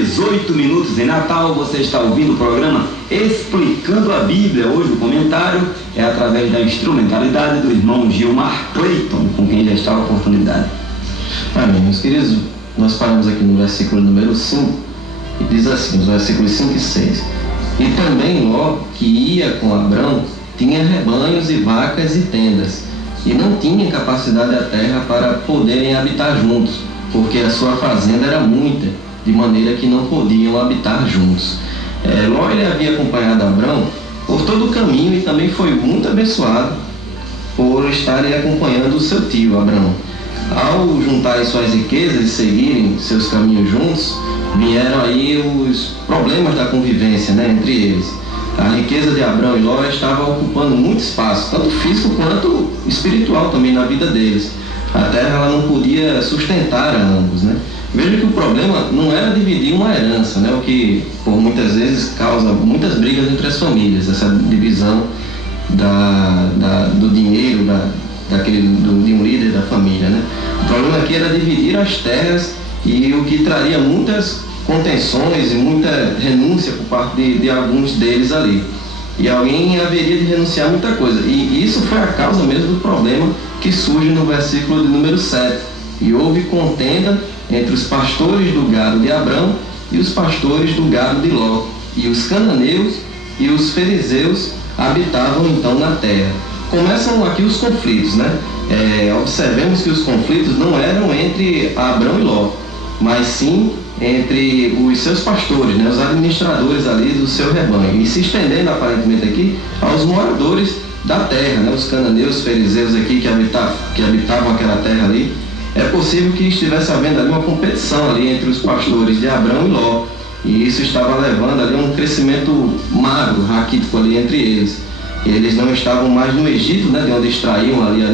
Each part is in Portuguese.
18 minutos em Natal, você está ouvindo o programa Explicando a Bíblia. Hoje o comentário é através da instrumentalidade do irmão Gilmar Clayton, com quem já está a oportunidade. Amém, meus queridos. Nós paramos aqui no versículo número 5 e diz assim, os versículos 5 e 6. E também Ló, que ia com Abrão, tinha rebanhos e vacas e tendas, e não tinha capacidade da terra para poderem habitar juntos, porque a sua fazenda era muita, de maneira que não podiam habitar juntos. Ló, ele havia acompanhado Abrão por todo o caminho e também foi muito abençoado por estarem acompanhando o seu tio Abrão. Ao juntarem suas riquezas e seguirem seus caminhos juntos, vieram aí os problemas da convivência, entre eles. A riqueza de Abrão e Ló estava ocupando muito espaço, tanto físico quanto espiritual também na vida deles. A terra ela não podia sustentar a ambos, Veja que o problema não era dividir uma herança, o que por muitas vezes causa muitas brigas entre as famílias, essa divisão do dinheiro de um líder da família, O problema aqui era dividir as terras, e o que traria muitas contenções e muita renúncia por parte de alguns deles ali. E alguém haveria de renunciar a muita coisa. E isso foi a causa mesmo do problema que surge no versículo de número 7. E houve contenda entre os pastores do gado de Abrão e os pastores do gado de Ló. E os cananeus e os fariseus habitavam então na terra. Começam aqui os conflitos, observemos que os conflitos não eram entre Abrão e Ló, mas sim entre os seus pastores, os administradores ali do seu rebanho, e se estendendo aparentemente aqui aos moradores da terra, os cananeus, fariseus aqui que habitavam aquela terra ali. É possível que estivesse havendo ali uma competição ali entre os pastores de Abrão e Ló, e isso estava levando ali a um crescimento magro, raquítico ali entre eles. Eles não estavam mais no Egito, de onde extraíam ali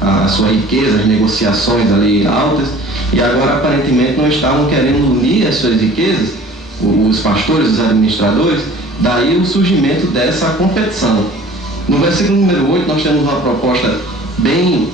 a sua riqueza, as negociações ali altas, e agora aparentemente não estavam querendo unir as suas riquezas, os pastores, os administradores. Daí o surgimento dessa competição. No versículo número 8 nós temos uma proposta bem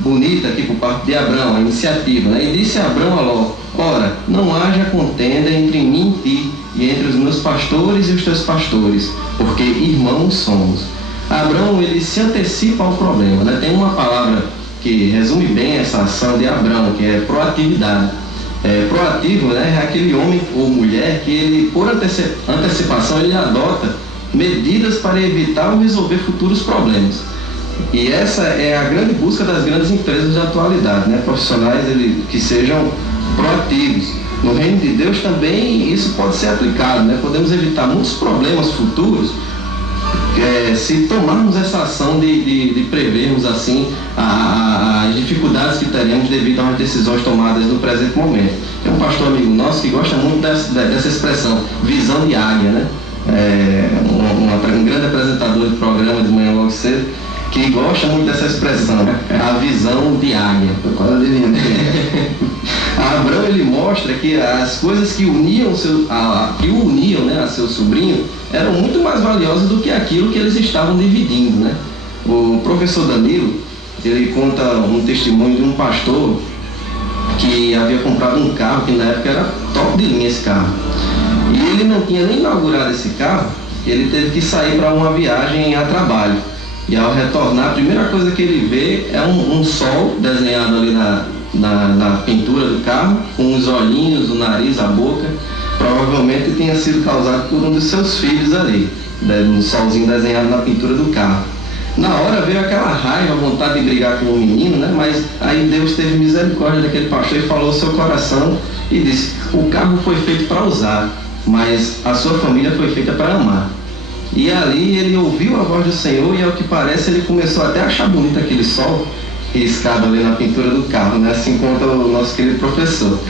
bonita aqui por parte de Abrão, a iniciativa, E disse Abrão a Ló: ora, não haja contenda entre mim e ti, e entre os meus pastores e os teus pastores, porque irmãos somos. Abrão, ele se antecipa ao problema, Tem uma palavra que resume bem essa ação de Abrão, que é proatividade. Proativo, é aquele homem ou mulher que ele, por antecipação, ele adota medidas para evitar ou resolver futuros problemas. E essa é a grande busca das grandes empresas da atualidade, Profissionais que sejam proativos. No reino de Deus também isso pode ser aplicado, Podemos evitar muitos problemas futuros se tomarmos essa ação de prevermos assim as dificuldades que teremos devido às decisões tomadas no presente momento. Tem um pastor amigo nosso que gosta muito dessa expressão, visão de águia, um grande apresentador de programa de manhã logo cedo, que gosta muito dessa expressão, a visão de águia. Abrão, ele mostra que as coisas que uniam a seu sobrinho eram muito mais valiosas do que aquilo que eles estavam dividindo, O professor Danilo, ele conta um testemunho de um pastor que havia comprado um carro que na época era top de linha esse carro, e ele não tinha nem inaugurado esse carro. Ele teve que sair para uma viagem a trabalho, e ao retornar, a primeira coisa que ele vê é um sol desenhado ali na pintura do carro, com os olhinhos, o nariz, a boca. Provavelmente tenha sido causado por um dos seus filhos ali, um solzinho desenhado na pintura do carro. Na hora veio aquela raiva, a vontade de brigar com o menino, mas aí Deus teve misericórdia daquele pastor e falou ao seu coração e disse: o carro foi feito para usar, mas a sua família foi feita para amar. E ali ele ouviu a voz do Senhor, e ao que parece ele começou até a achar bonito aquele sol riscado ali na pintura do carro, assim conta o nosso querido professor.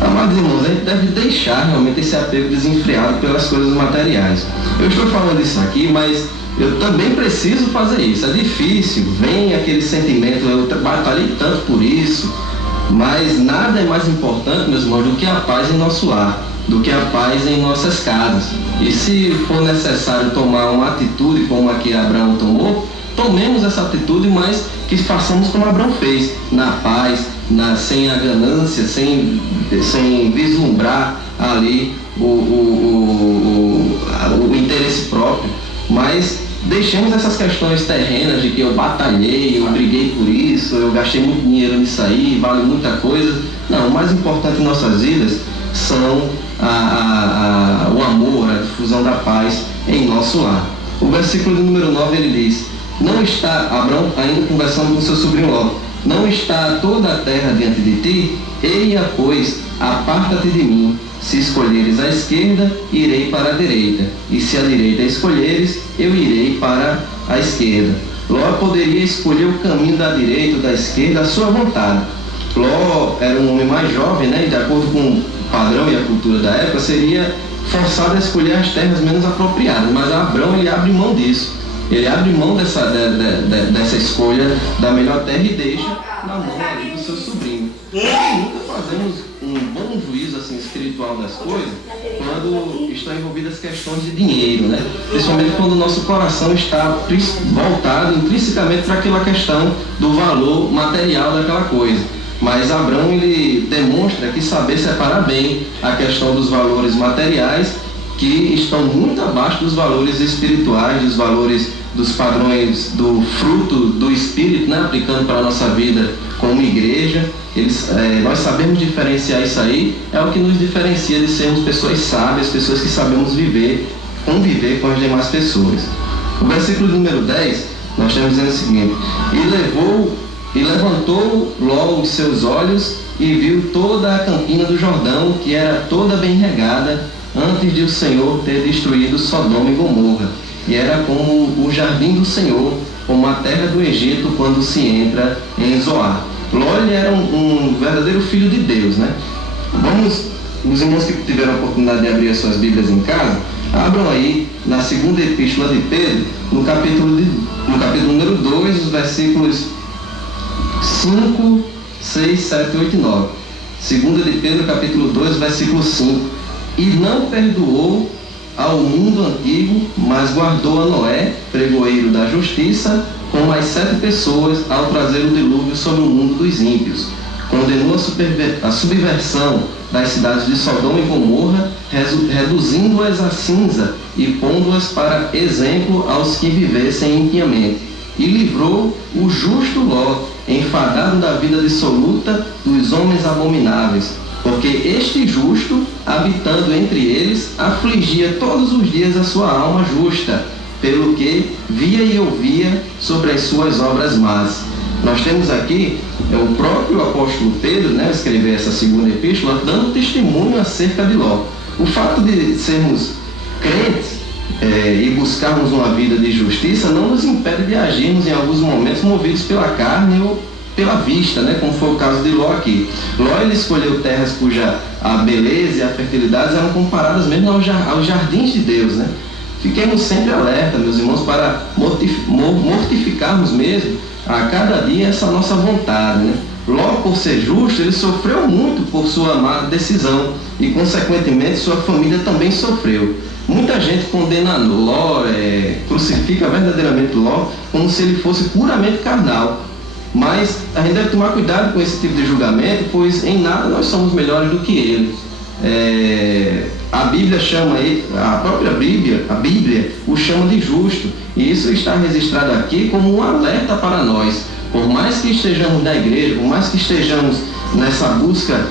Amados irmãos, a gente deve deixar realmente esse apego desenfreado pelas coisas materiais. Eu estou falando isso aqui, mas eu também preciso fazer isso. É difícil, vem aquele sentimento, eu batalhei tanto por isso, mas nada é mais importante, meus irmãos, do que a paz em nosso lar, do que a paz em nossas casas. E se for necessário tomar uma atitude como a que Abraão tomou, tomemos essa atitude, mas que façamos como Abraão fez, na paz, sem a ganância, sem vislumbrar ali o interesse próprio, mas deixemos essas questões terrenas de que eu batalhei, eu briguei por isso, eu gastei muito dinheiro nisso aí, vale muita coisa. Não, o mais importante em nossas vidas são o amor, a difusão da paz em nosso lar. O versículo de número 9 ele diz: não está, Abrão ainda conversando com seu sobrinho Ló, não está toda a terra diante de ti? Eia, pois, aparta-te de mim. Se escolheres a esquerda, irei para a direita, e se a direita escolheres, eu irei para a esquerda. Ló poderia escolher o caminho da direita ou da esquerda à sua vontade. Ló era um homem mais jovem, né, e de acordo com o padrão e a cultura da época, seria forçado a escolher as terras menos apropriadas, mas Abrão ele abre mão disso. Ele abre mão dessa escolha da melhor terra e deixa na mão ali do seu sobrinho. Nós nunca fazemos um bom juízo assim, espiritual das coisas quando estão envolvidas questões de dinheiro, né? Principalmente quando o nosso coração está voltado intrinsecamente para aquela questão do valor material daquela coisa. Mas Abrão ele demonstra que saber separar bem a questão dos valores materiais, que estão muito abaixo dos valores espirituais, dos valores dos padrões do fruto do Espírito, né, aplicando para a nossa vida como igreja. Nós sabemos diferenciar isso aí, é o que nos diferencia de sermos pessoas sábias, pessoas que sabemos conviver com as demais pessoas. O versículo número 10, nós estamos dizendo o seguinte: e levantou Ló os seus olhos e viu toda a campina do Jordão, que era toda bem regada, antes de o Senhor ter destruído Sodoma e Gomorra, e era como o jardim do Senhor, como a terra do Egito quando se entra em Zoar. Ló ele era um verdadeiro filho de Deus, né? Os irmãos que tiveram a oportunidade de abrir as suas Bíblias em casa, abram aí na segunda epístola de Pedro, no capítulo número 2, os versículos 5, 6, 7, 8 e 9. Segunda de Pedro, capítulo 2, versículo 5. E não perdoou ao mundo antigo, mas guardou a Noé, pregoeiro da justiça, com mais 7 pessoas, ao trazer o dilúvio sobre o mundo dos ímpios. Condenou a subversão das cidades de Sodoma e Gomorra, reduzindo-as a cinza e pondo-as para exemplo aos que vivessem impiamente. E livrou o justo Ló, enfadado da vida dissoluta dos homens abomináveis, porque este justo, habitando entre eles, afligia todos os dias a sua alma justa, pelo que via e ouvia sobre as suas obras más. Nós temos aqui o próprio apóstolo Pedro, né, escrever essa segunda epístola, dando testemunho acerca de Ló. O fato de sermos crentes e buscarmos uma vida de justiça não nos impede de agirmos em alguns momentos movidos pela carne ou pela vista, né, como foi o caso de Ló aqui. Ló ele escolheu terras cuja a beleza e a fertilidade eram comparadas mesmo aos jardins de Deus, né? Fiquemos sempre alerta, meus irmãos, para mortificarmos mesmo a cada dia essa nossa vontade, né? Ló, por ser justo, ele sofreu muito por sua má decisão e, consequentemente, sua família também sofreu. Muita gente condena Ló, crucifica verdadeiramente Ló como se ele fosse puramente carnal. Mas a gente deve tomar cuidado com esse tipo de julgamento, pois em nada nós somos melhores do que ele. A Bíblia chama ele, a própria Bíblia, o chama de justo, e isso está registrado aqui como um alerta para nós. Por mais que estejamos na igreja, por mais que estejamos nessa busca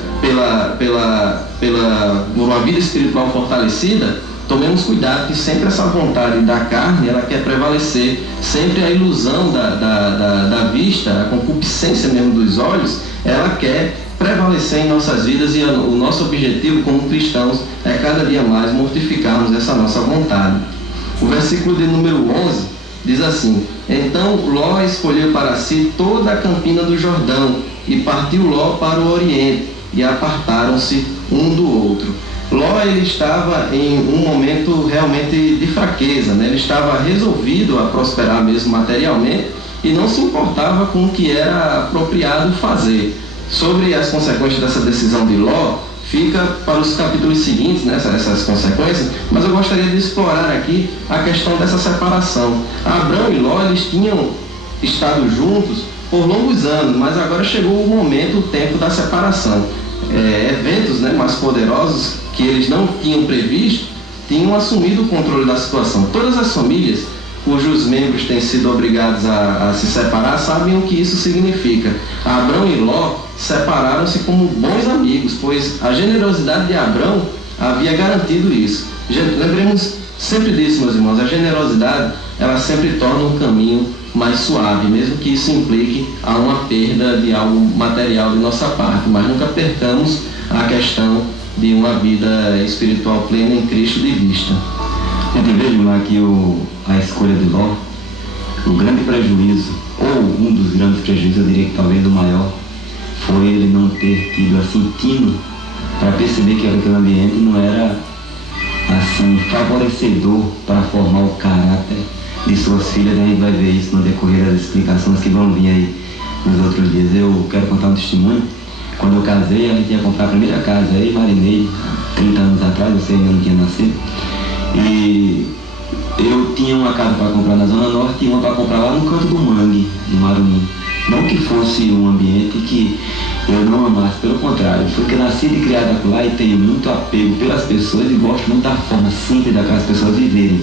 por uma vida espiritual fortalecida, tomemos cuidado que sempre essa vontade da carne, ela quer prevalecer, sempre a ilusão da vista, a concupiscência mesmo dos olhos, ela quer prevalecer em nossas vidas, e o nosso objetivo como cristãos é cada dia mais mortificarmos essa nossa vontade. O versículo de número 11 diz assim: então Ló escolheu para si toda a campina do Jordão, e partiu Ló para o oriente, e apartaram-se um do outro. Ló ele estava em um momento realmente de fraqueza, né? Ele estava resolvido a prosperar mesmo materialmente e não se importava com o que era apropriado fazer. Sobre as consequências dessa decisão de Ló, fica para os capítulos seguintes, né, essas consequências, mas eu gostaria de explorar aqui a questão dessa separação. Abrão e Ló, eles tinham estado juntos por longos anos, mas agora chegou o momento, o tempo da separação. Eventos, né, mais poderosos que eles não tinham previsto, tinham assumido o controle da situação. Todas as famílias cujos membros têm sido obrigados a se separar sabem o que isso significa. Abrão e Ló separaram-se como bons amigos, pois a generosidade de Abrão havia garantido isso. Lembremos sempre disso, meus irmãos, a generosidade, ela sempre torna um caminho mais suave, mesmo que isso implique a uma perda de algo material de nossa parte, mas nunca percamos a questão de uma vida espiritual plena em Cristo de vista. A gente vê, irmão, que a escolha de Ló, o grande prejuízo, ou um dos grandes prejuízos, eu diria que talvez o maior, foi ele não ter tido assim tino para perceber que aquele ambiente não era assim favorecedor para formar o caráter de suas filhas. A gente vai ver isso no decorrer das explicações que vão vir aí nos outros dias. Eu quero contar um testemunho. Quando eu casei, a gente ia comprar a primeira casa, aí Marinei, 30 anos atrás, você ainda não tinha nascido. E eu tinha uma casa para comprar na Zona Norte e uma para comprar lá no canto do Mangue, no Marumim. Não que fosse um ambiente que eu não amasse, pelo contrário, foi que eu nasci e criado lá e tenho muito apego pelas pessoas e gosto muito da forma simples daquelas pessoas viverem.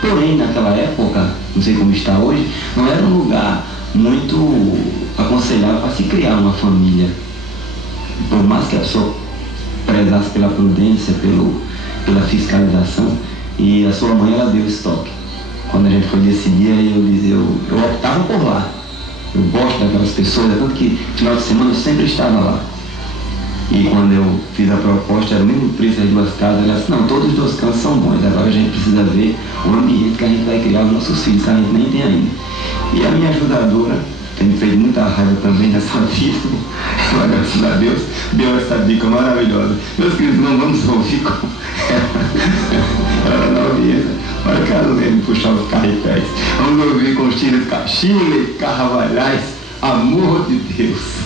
Porém, naquela época, não sei como está hoje, não era um lugar muito aconselhável para se criar uma família. Por mais que a pessoa prezasse pela prudência, pela fiscalização, e a sua mãe, ela deu estoque. Quando a gente foi decidir, aí eu optava por lá. Eu gosto daquelas pessoas, tanto que final de semana eu sempre estava lá. E quando eu fiz a proposta, era o mesmo preço das duas casas. Ela disse, não, todos os dois cantos são bons, agora a gente precisa ver o ambiente que a gente vai criar os nossos filhos, que a gente nem tem ainda. E a minha ajudadora tem me feito muita raiva também nessa vida. Ela, graças a Deus, deu essa dica maravilhosa. Meus queridos, não vamos ouvir como ela na audiência. Olha o cara mesmo puxar os carretéis. Vamos ouvir com os tiros Chile, Carvalhais, Amor de Deus.